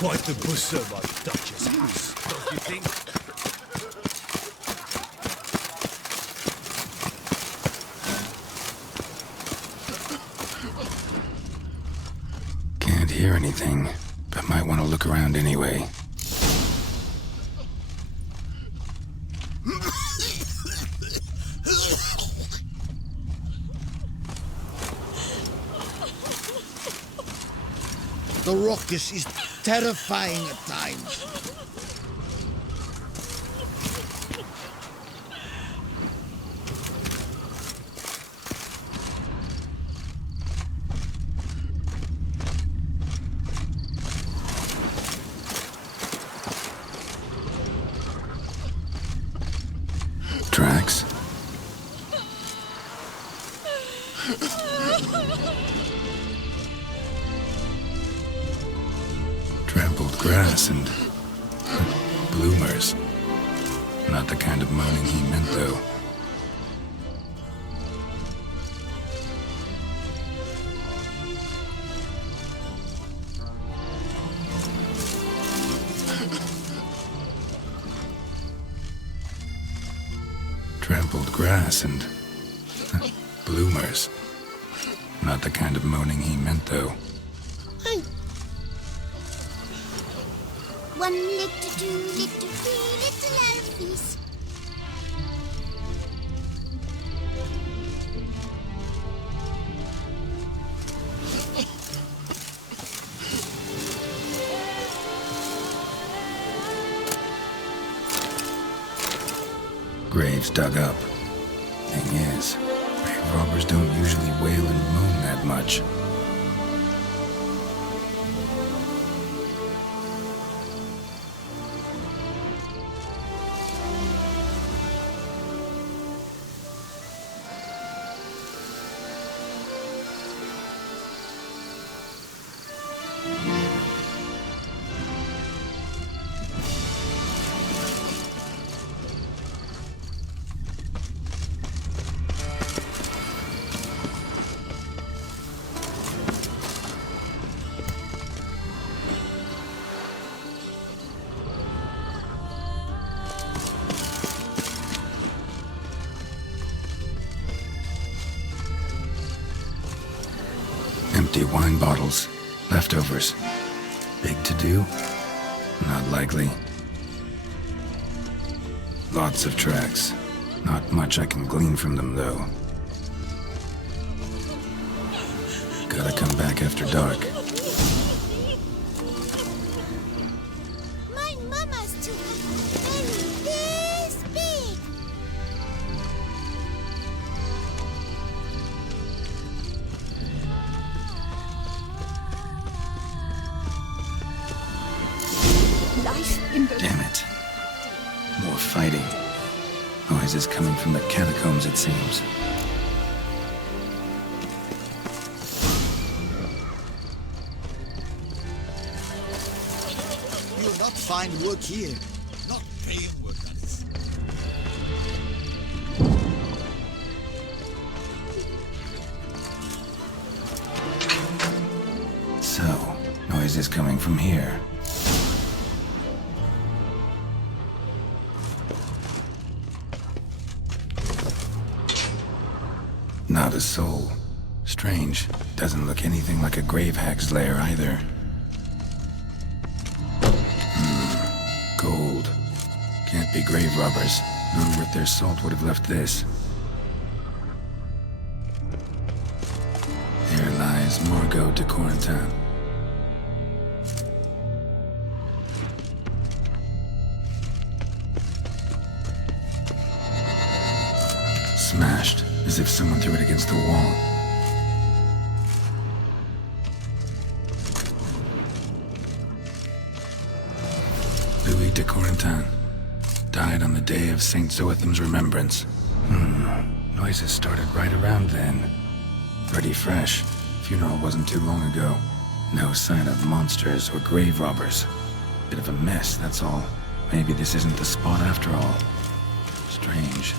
Quite the booster, my Duchess is, don't you think? Can't hear anything, but might want to look around anyway. The ruckus is terrifying at times. Tracks? Trampled grass and bloomers. Not the kind of moaning he meant, though. Trampled grass and bloomers. Not the kind of moaning he meant, though. One little, two little, three little elfies. Graves dug up. Thing is, grave robbers don't usually wail and moan that much. Empty wine bottles. Leftovers. Big to do? Not likely. Lots of tracks. Not much I can glean from them, though. Gotta come back after dark. My mama's too very this big. Life in the... Damn it. More fighting. Noises coming from the catacombs, it seems. You'll not find work here. Not paying work, that is. So, noises coming from here. Not a soul. Strange. Doesn't look anything like a grave hag's lair either. Gold. Can't be grave robbers. None worth their salt would have left this. Here lies Margot de Corentin. Smashed, as if someone threw it against the wall. Louis de Corentin died on the day of Saint Zoetham's remembrance. Noises started right around then. Pretty fresh. Funeral wasn't too long ago. No sign of monsters or grave robbers. Bit of a mess, that's all. Maybe this isn't the spot after all. Strange.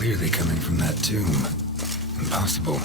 Clearly coming from that tomb. Impossible.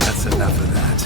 That's enough of that.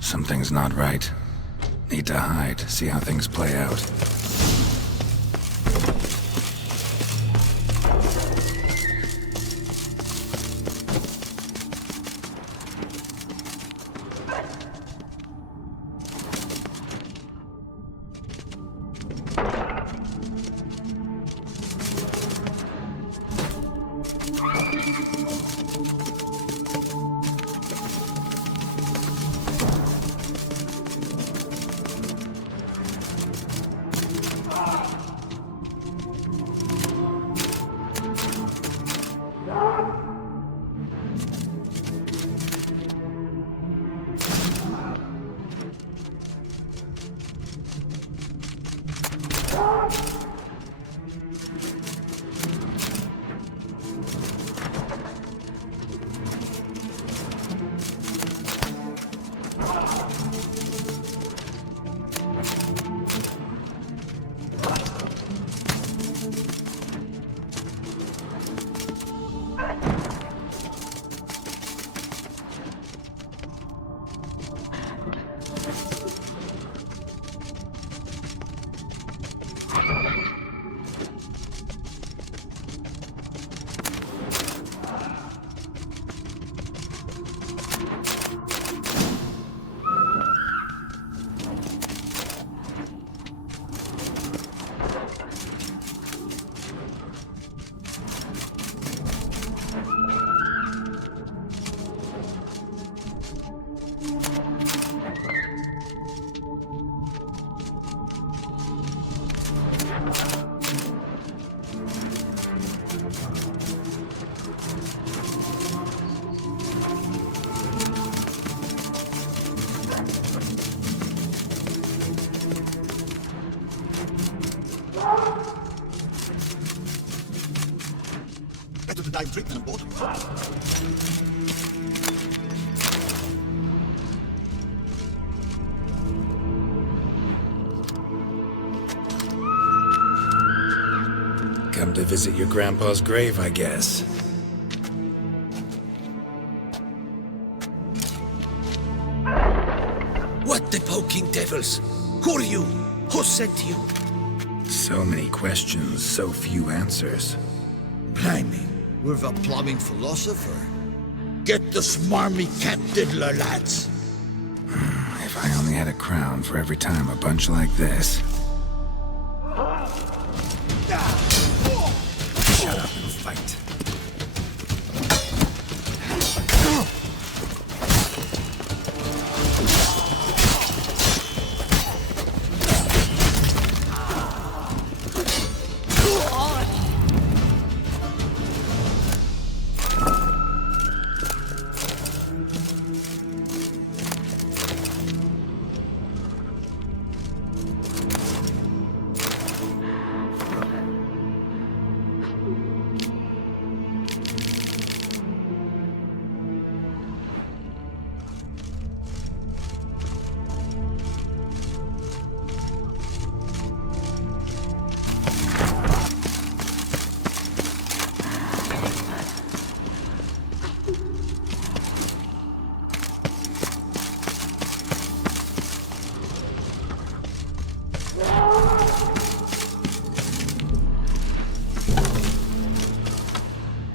Something's not right. Need to hide, see how things play out. Better to die drink than bored. Come to visit your grandpa's grave, I guess. What the poking devils? Who are you? Who sent you? So many questions, so few answers. Blimey, we're the plumbing philosopher. Get the smarmy camp diddler, lads. If I only had a crown for every time a bunch like this. Shut up and fight.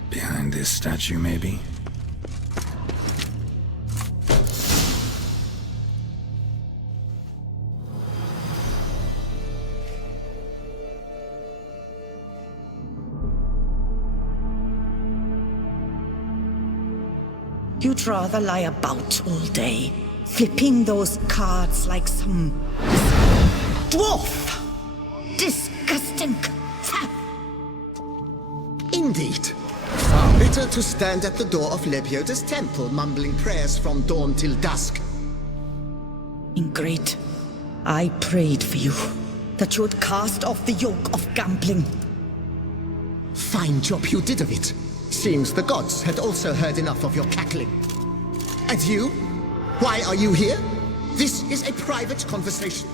Behind this statue, maybe? You'd rather lie about all day, flipping those cards like some dwarf. Disgusting. Indeed. Far better to stand at the door of Lebioda's temple, mumbling prayers from dawn till dusk. Ingrate, I prayed for you, that you would cast off the yoke of gambling. Fine job you did of it. Seems the gods had also heard enough of your cackling. And you? Why are you here? This is a private conversation.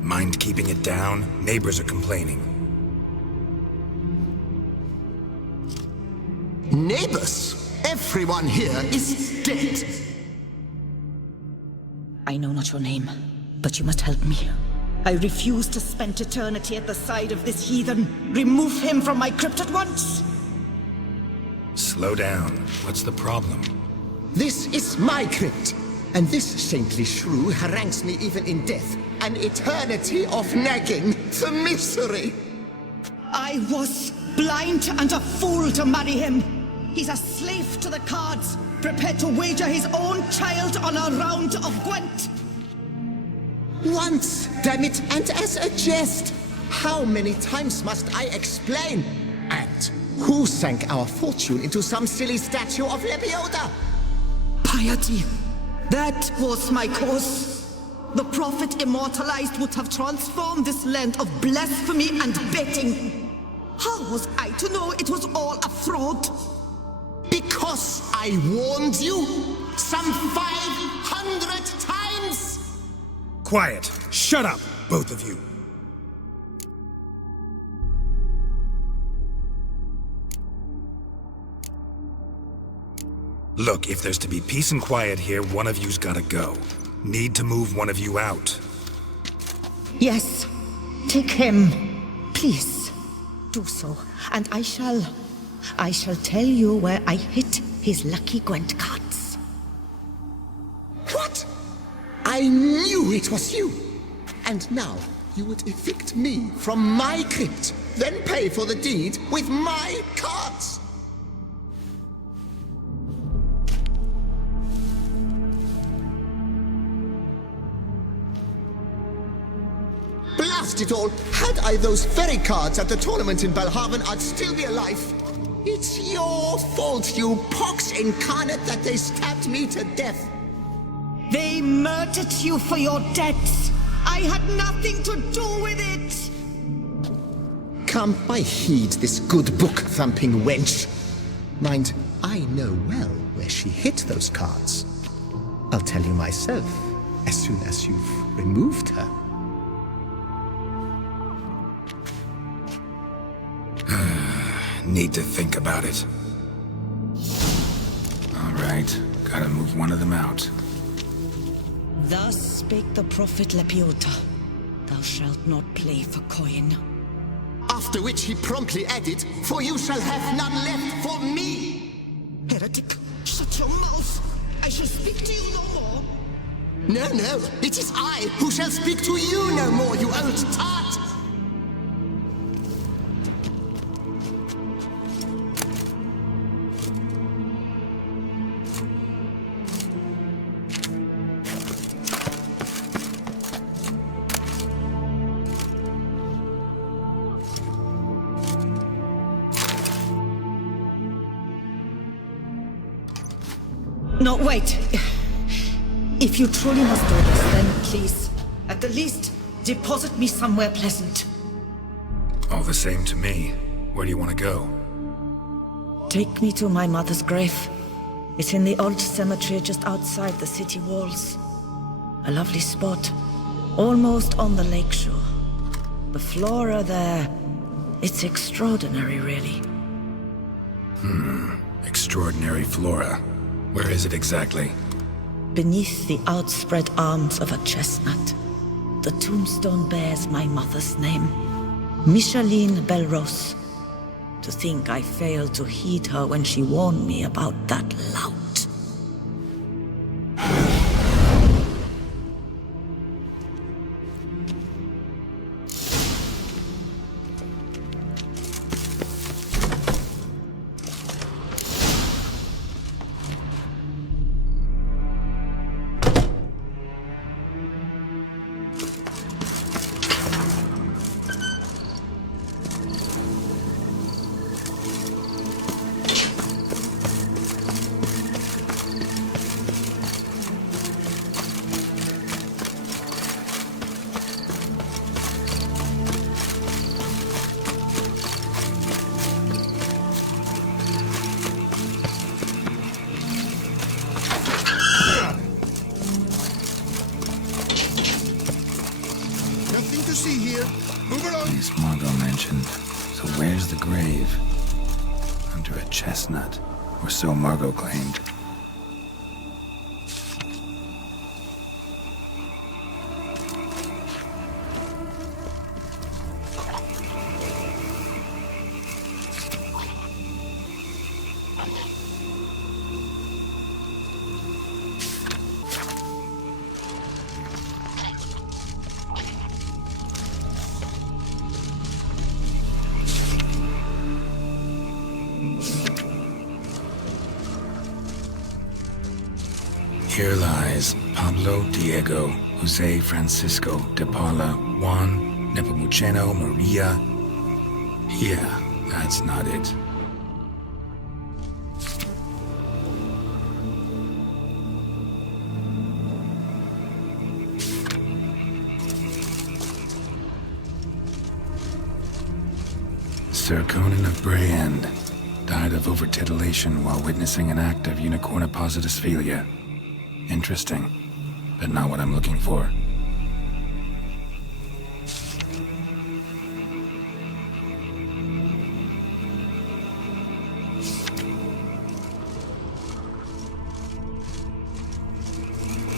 Mind keeping it down? Neighbors are complaining. Neighbors? Everyone here is dead. I know not your name, but you must help me. I refuse to spend eternity at the side of this heathen. Remove him from my crypt at once! Slow down. What's the problem? This is my crypt, and this saintly shrew harangues me even in death. An eternity of nagging, the misery. I was blind and a fool to marry him. He's a slave to the cards, prepared to wager his own child on a round of Gwent. Once, damn it, and as a jest. How many times must I explain? And who sank our fortune into some silly statue of Lebioda? Piety. That was my cause. The prophet immortalized would have transformed this land of blasphemy and betting. How was I to know it was all a fraud? Because I warned you some 500 times! Quiet! Shut up, both of you! Look, if there's to be peace and quiet here, one of you's gotta go. Need to move one of you out. Yes, take him. Please, do so. And I shall tell you where I hid his lucky Gwent cards. What? I knew it was you. And now you would evict me from my crypt, then pay for the deed with my cards. Blast it all! Had I those very cards at the tournament in Belhaven, I'd still be alive. It's your fault, you pox incarnate, that they stabbed me to death. They murdered you for your debts. I had nothing to do with it. Come, I heed this good book-thumping wench. Mind, I know well where she hid those cards. I'll tell you myself, as soon as you've removed her. Need to think about it. All right, Gotta move one of them out. Thus spake the prophet Lepiota. Thou shalt not play for coin. After which he promptly added, "For you shall have none left for me." Heretic, shut your mouth! I shall speak to you no more. No, no, it is I who shall speak to you no more, you old tart! No, wait. If you truly must do this, then please, at the least, deposit me somewhere pleasant. All the same to me. Where do you want to go? Take me to my mother's grave. It's in the old cemetery just outside the city walls. A lovely spot, almost on the lakeshore. The flora there, it's extraordinary, really. Extraordinary flora. Where is it exactly? Beneath the outspread arms of a chestnut, the tombstone bears my mother's name, Micheline Belrose. To think I failed to heed her when she warned me about that lout. Miss Margot mentioned. So where's the grave? Under a chestnut, or so Margot claimed. Here lies Pablo Diego Jose Francisco de Paula Juan Nepomuceno Maria. Yeah, that's not it. Sir Conan of Brayend died of over-titillation while witnessing an act of unicorniposisphilia. Interesting, but not what I'm looking for.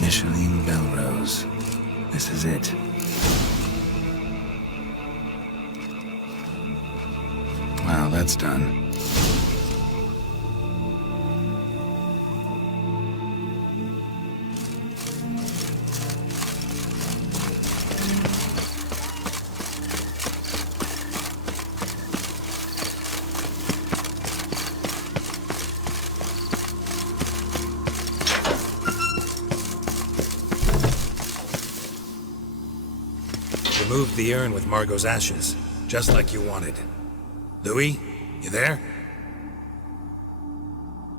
Micheline Belrose. This is it. Well, that's done. Removed the urn with Margot's ashes, just like you wanted. Louis, you there?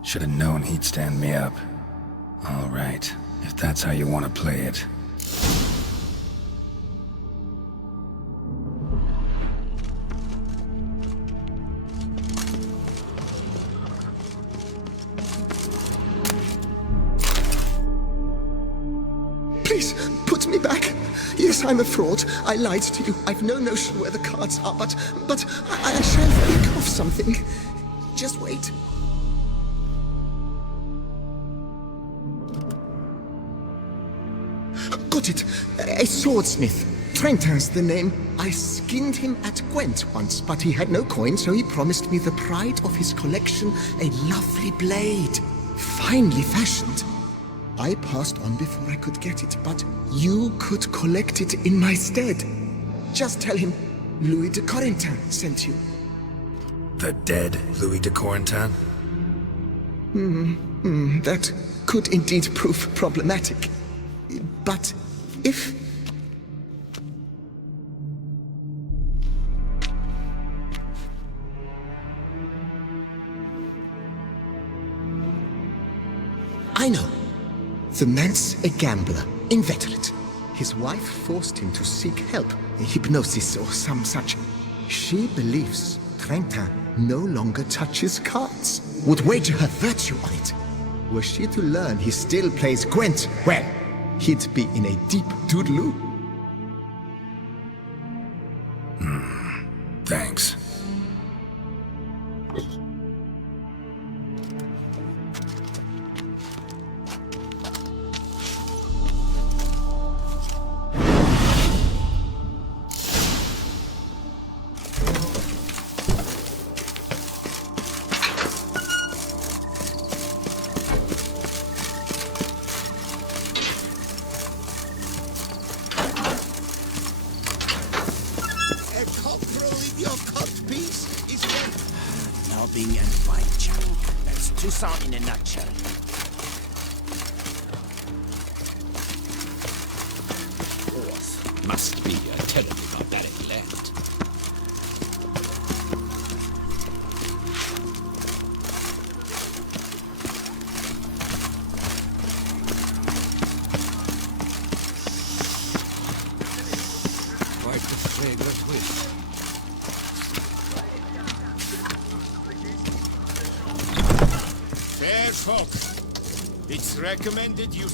Should have known he'd stand me up. All right, if that's how you want to play it. Please, put me back. Yes, I'm a fraud. I lied to you. I've no notion where the cards are, but I shall think of something. Just wait. got it. A swordsmith. Trentin's the name. I skinned him at Gwent once, but he had no coin, so he promised me the pride of his collection, a lovely blade. Finely fashioned. I passed on before I could get it, but you could collect it in my stead. Just tell him Louis de Corentin sent you. The dead Louis de Corentin? That could indeed prove problematic. But if... I know. The man's a gambler, inveterate. His wife forced him to seek help, hypnosis or some such. She believes Trentin no longer touches cards, would wager her virtue on it. Were she to learn he still plays Gwent, well, he'd be in a deep doodaloo. Thanks. Loving and wine chatting. That's Toussaint in a nutshell. Yours must be a terribly barbaric land. Quite the fragrant whiff. Fair folk, it's recommended you...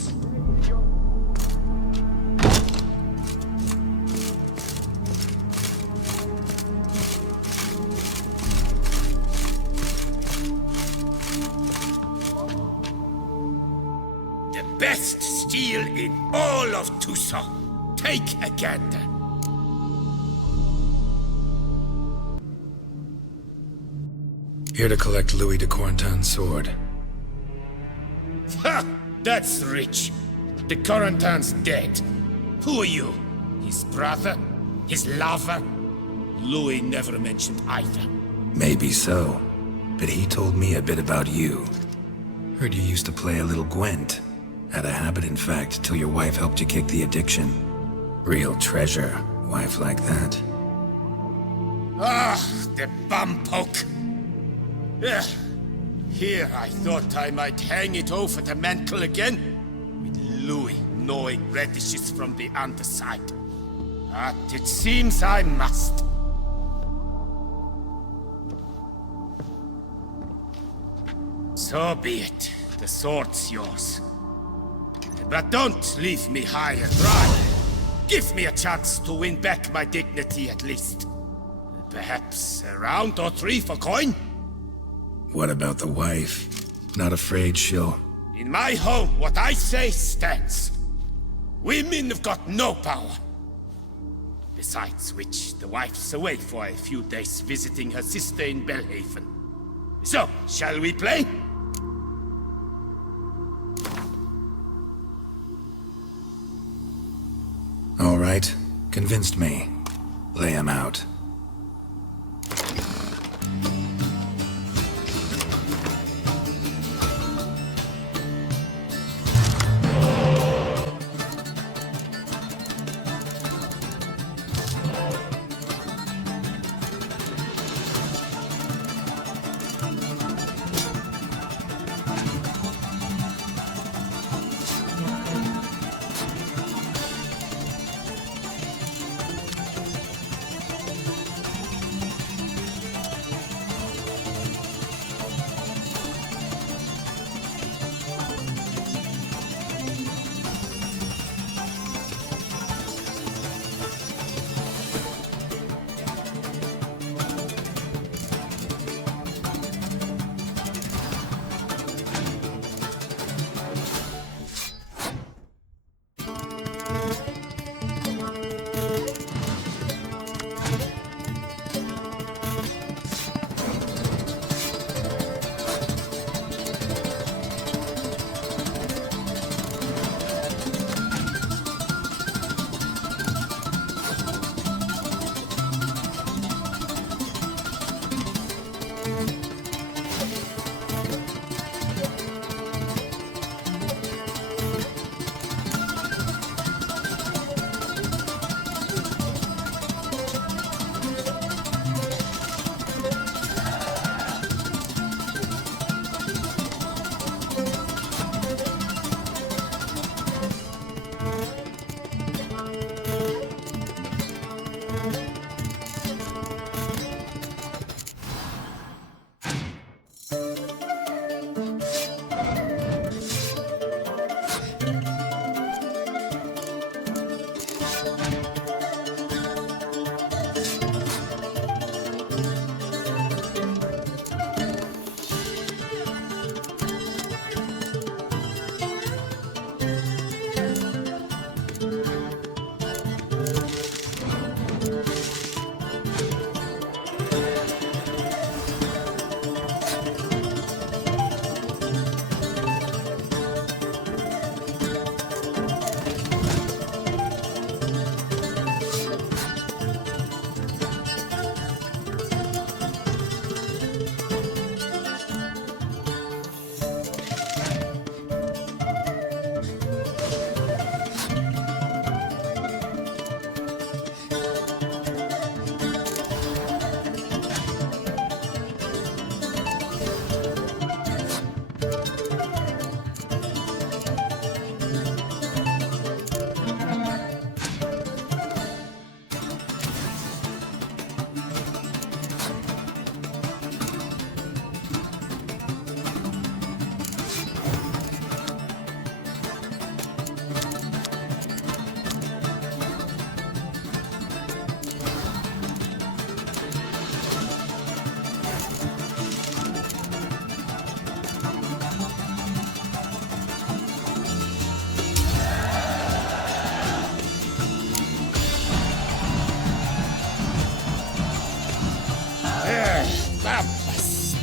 The best steel in all of Toussaint. Take a gander. Here to collect Louis de Corentin's sword. Ha! That's rich. The Corentin's dead. Who are you? His brother? His lover? Louis never mentioned either. Maybe so, but he told me a bit about you. Heard you used to play a little Gwent. Had a habit, in fact, till your wife helped you kick the addiction. Real treasure, wife like that. Ah, the bumpoke. Ugh. Here I thought I might hang it over the mantle again, with Louis gnawing radishes from the underside. But it seems I must. So be it. The sword's yours. But don't leave me high and dry. Give me a chance to win back my dignity at least. Perhaps a round or three for coin? What about the wife? Not afraid she'll... In my home, what I say stands. Women have got no power. Besides which, the wife's away for a few days visiting her sister in Belhaven. So, shall we play? All right, convinced me. Lay him out.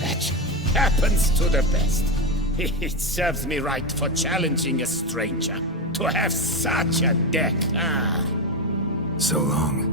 That happens to the best. It serves me right for challenging a stranger to have such a deck. Ah. So long.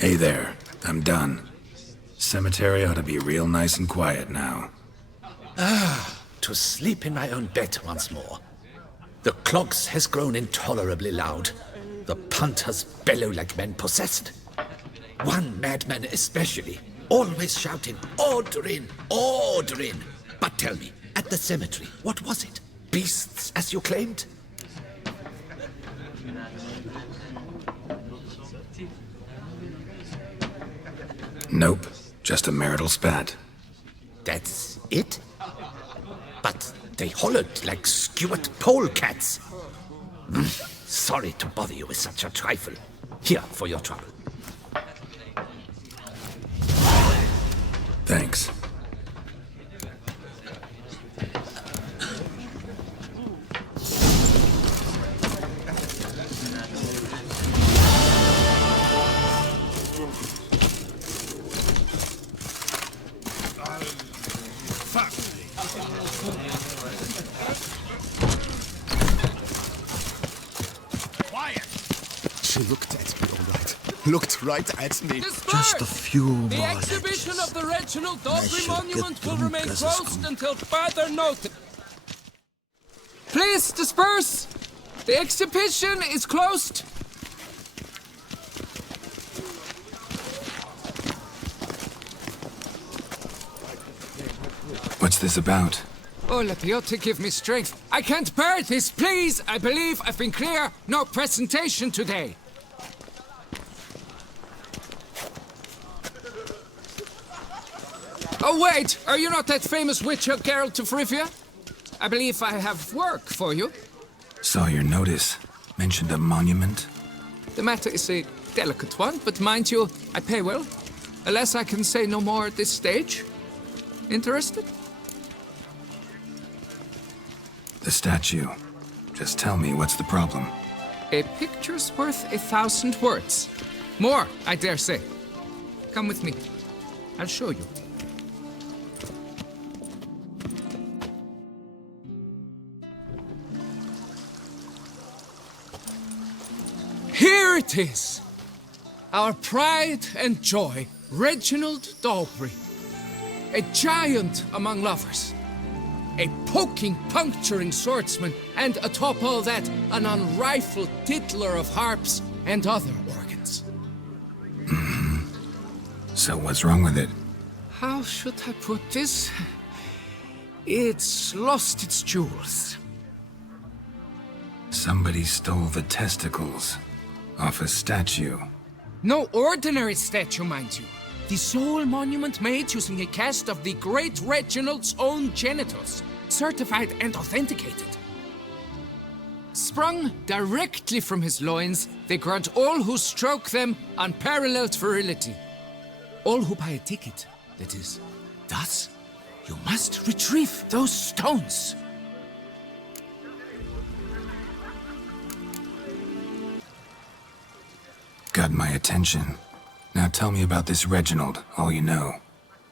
Hey there, I'm done. Cemetery ought to be real nice and quiet now. To sleep in my own bed once more. The clogs has grown intolerably loud. The punters bellow like men possessed. One madman especially, always shouting, "Order in, order in." But tell me, at the cemetery, what was it? Beasts, as you claimed? Nope, just a marital spat. That's it? But they hollered like skewered polecats. Sorry to bother you with such a trifle. Here for your trouble. Thanks. She looked at me, all right. Looked right at me. Just a few the exhibition of the Reginald Dogry Monument will remain closed until further notice. Please disperse. The exhibition is closed. What's this about? Oh, Lepiota, give me strength. I can't bear this, please. I believe I've been clear. No presentation today. Oh, wait! Are you not that famous witch Geralt of Rivia? I believe I have work for you. Saw your notice. Mentioned a monument. The matter is a delicate one, but mind you, I pay well. Alas, I can say no more at this stage. Interested? The statue. Just tell me, what's the problem? A picture's worth 1,000 words. More, I dare say. Come with me. I'll show you. Here it is! Our pride and joy, Reginald Dalbury. A giant among lovers. A poking, puncturing swordsman, and atop all that, an unrifled tittler of harps and other organs. So what's wrong with it? How should I put this? It's lost its jewels. Somebody stole the testicles off a statue. No ordinary statue, mind you. The sole monument made using a cast of the great Reginald's own genitals, certified and authenticated. Sprung directly from his loins, they grant all who stroke them unparalleled virility. All who buy a ticket, that is. Thus, you must retrieve those stones. Got my attention. Now tell me about this Reginald, all you know.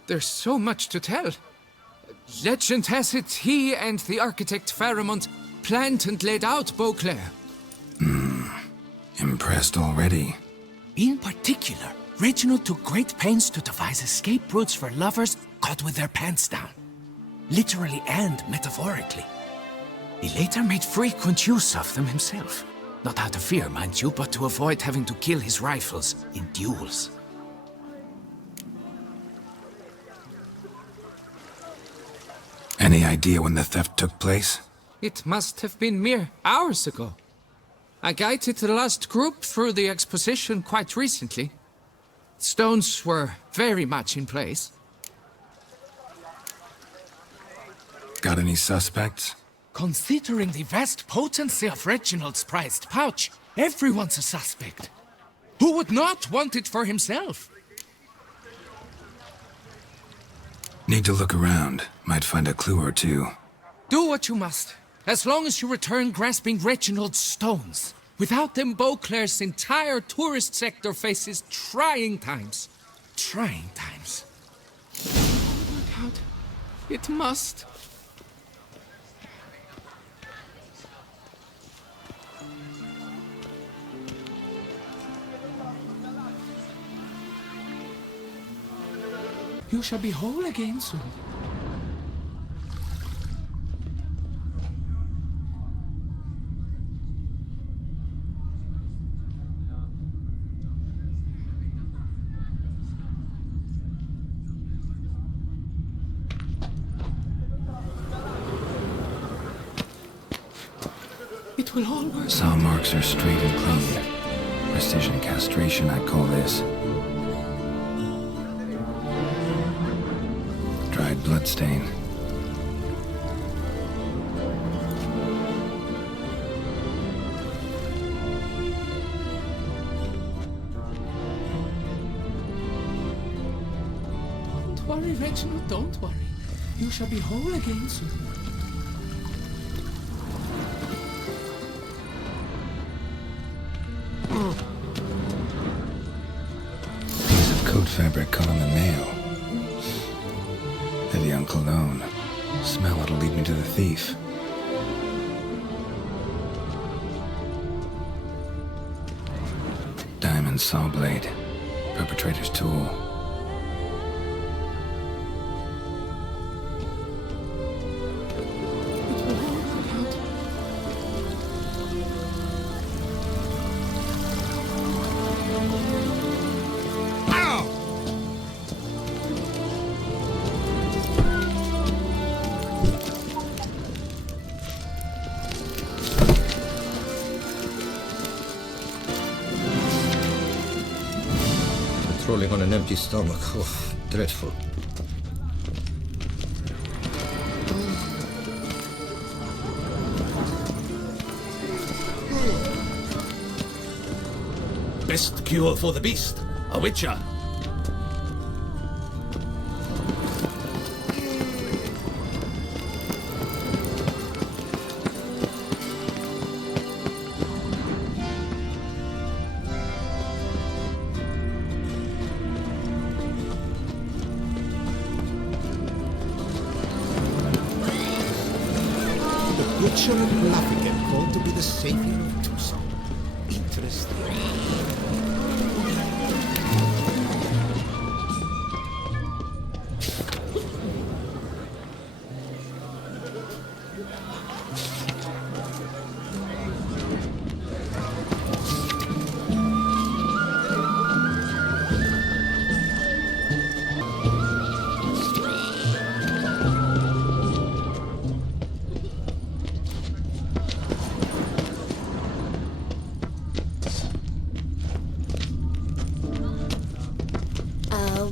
There's so much to tell. Legend has it he and the architect Faramond planned and laid out Beauclair. Impressed already. In particular, Reginald took great pains to devise escape routes for lovers caught with their pants down. Literally and metaphorically. He later made frequent use of them himself. Not out of fear, mind you, but to avoid having to kill his rivals in duels. Any idea when the theft took place? It must have been mere hours ago. I guided the last group through the exposition quite recently. Stones were very much in place. Got any suspects? Considering the vast potency of Reginald's prized pouch, everyone's a suspect. Who would not want it for himself? Need to look around. Might find a clue or two. Do what you must, as long as you return grasping Reginald's stones. Without them, Beauclair's entire tourist sector faces trying times. Trying times. Oh my God. It must. You shall be whole again soon. It will all work. Saw marks are straight and clean. Precision castration, I'd call this. Dried bloodstain. Don't worry, Reginald, don't worry. You shall be whole again soon. Piece of coat fabric caught on the nail. Heavy on cologne. Smell it'll lead me to the thief. Diamond saw blade. Perpetrator's tool. Rolling on an empty stomach. Oh, dreadful. best cure for the beast. A witcher. Witcher of Lafayette called to be the savior of Tucson. Interesting.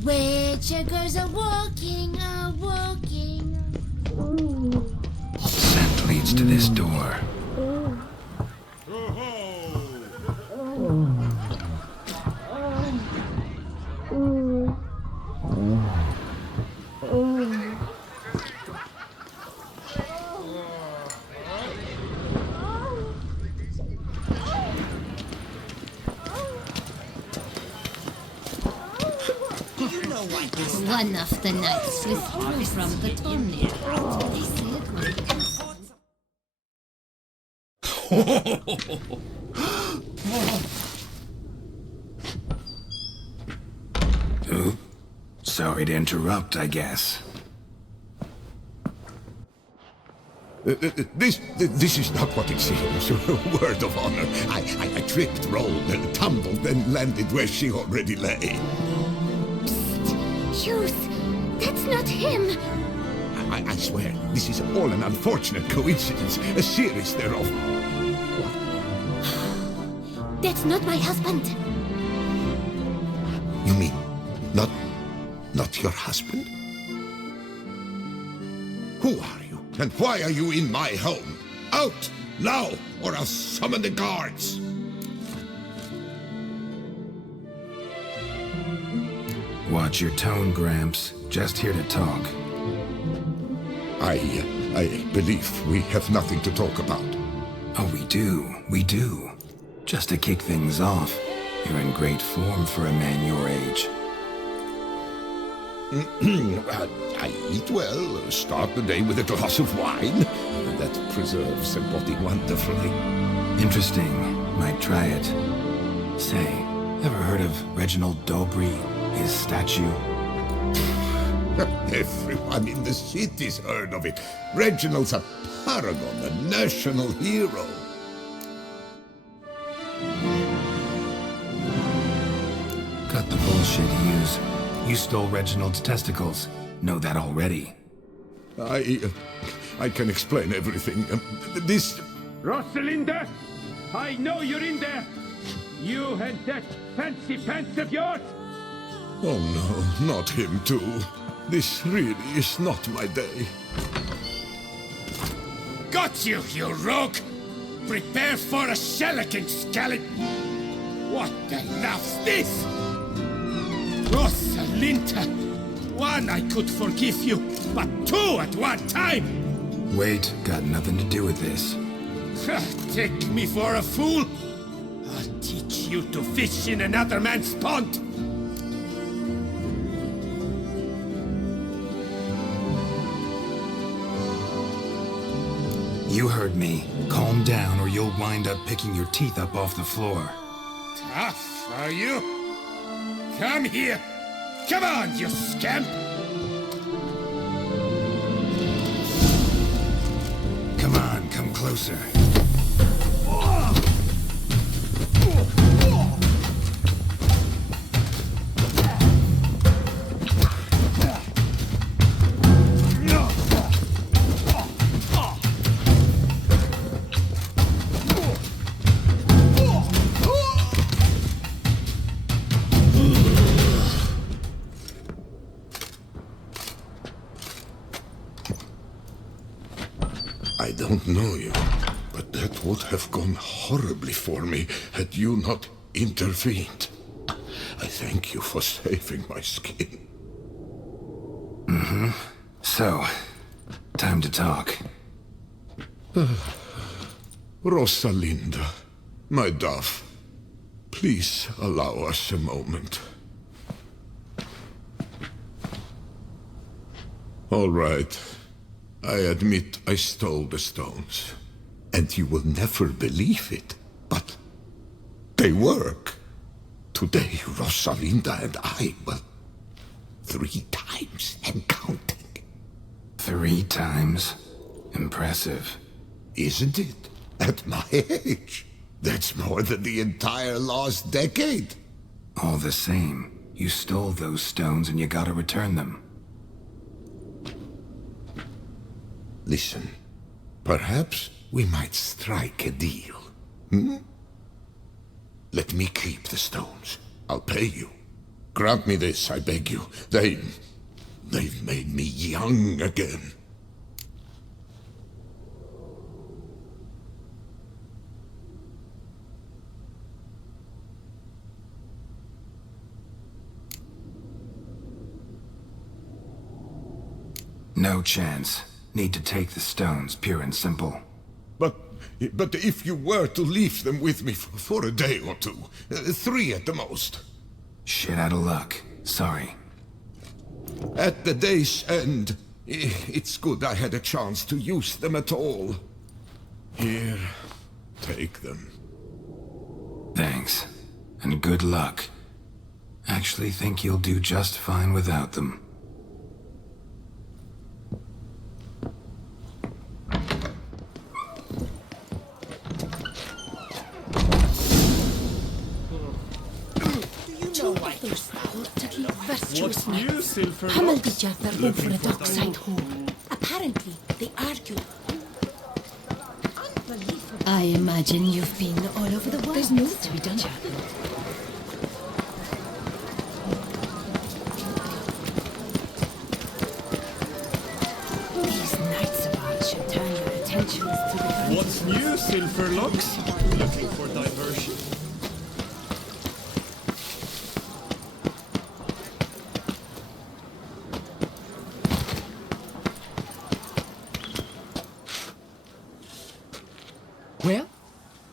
Witchers are walking, Scent leads to this door. One of the knights withdrew from the tournament. They say it might be. Ooh, sorry to interrupt, I guess. This is not what it seems. Word of honor. I tripped, rolled, and tumbled, and landed where she already lay. Youth, that's not him. I swear, this is all an unfortunate coincidence, a series thereof. That's not my husband. You mean, not your husband? Who are you, and why are you in my home? Out, now, or I'll summon the guards. Watch your tone, Gramps. Just here to talk. I believe we have nothing to talk about. Oh, we do. Just to kick things off, you're in great form for a man your age. I eat well, start the day with a glass of wine. That preserves a body wonderfully. Interesting. Might try it. Say, ever heard of Reginald Dobry, his statue? Everyone in the city's heard of it. Reginald's a paragon, a national hero. Cut the bullshit, Hughes. You stole Reginald's testicles. Know that already. I can explain everything. This... Rosalinda, I know you're in there. You and that fancy pants of yours. Oh no, not him too. This really is not my day. Got you, you rogue! Prepare for a shellacking, scallop! What the laugh's this? Rosalinda! One I could forgive you, but two at one time! Wait, got nothing to do with this. Take me for a fool? I'll teach you to fish in another man's pond! You heard me. Calm down or you'll wind up picking your teeth up off the floor. Tough, are you? Come here! Come on, you scamp! Come on, come closer. I don't know you, but that would have gone horribly for me had you not... intervened. I thank you for saving my skin. So, time to talk. Rosalinda, my dove, please allow us a moment. All right. I admit I stole the stones. And you will never believe it, but they work. Today, Rosalinda and I, well, 3 times and counting. 3 times? Impressive. Isn't it? At my age. That's more than the entire last decade. All the same, you stole those stones and you gotta return them. Listen, perhaps we might strike a deal. Let me keep the stones. I'll pay you. Grant me this, I beg you. They've made me young again. No chance. Need to take the stones, pure and simple. But if you were to leave them with me for a day or 2, 3 at the most. Shit out of luck. Sorry. At the day's end, it's good I had a chance to use them at all. Here, take them. Thanks. And good luck. Actually think you'll do just fine without them. Virtuous knights pummeled each other over a dockside hole. Apparently, they argued. I imagine you've been all over the world. There's more to be done. These knights of ours should turn their attentions to the... What's new, Silverlocks? Looking for diversion? Well,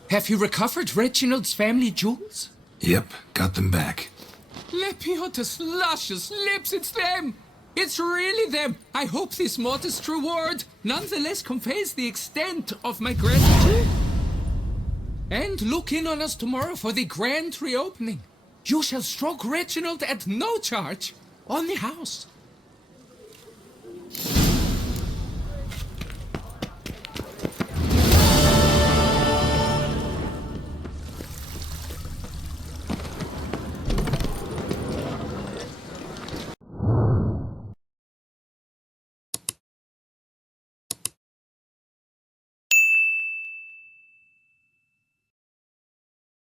have you recovered Reginald's family jewels? Yep, got them back. Lepiota's luscious lips, it's them! It's really them! I hope this modest reward nonetheless conveys the extent of my gratitude. And look in on us tomorrow for the grand reopening. You shall stroke Reginald at no charge on the house.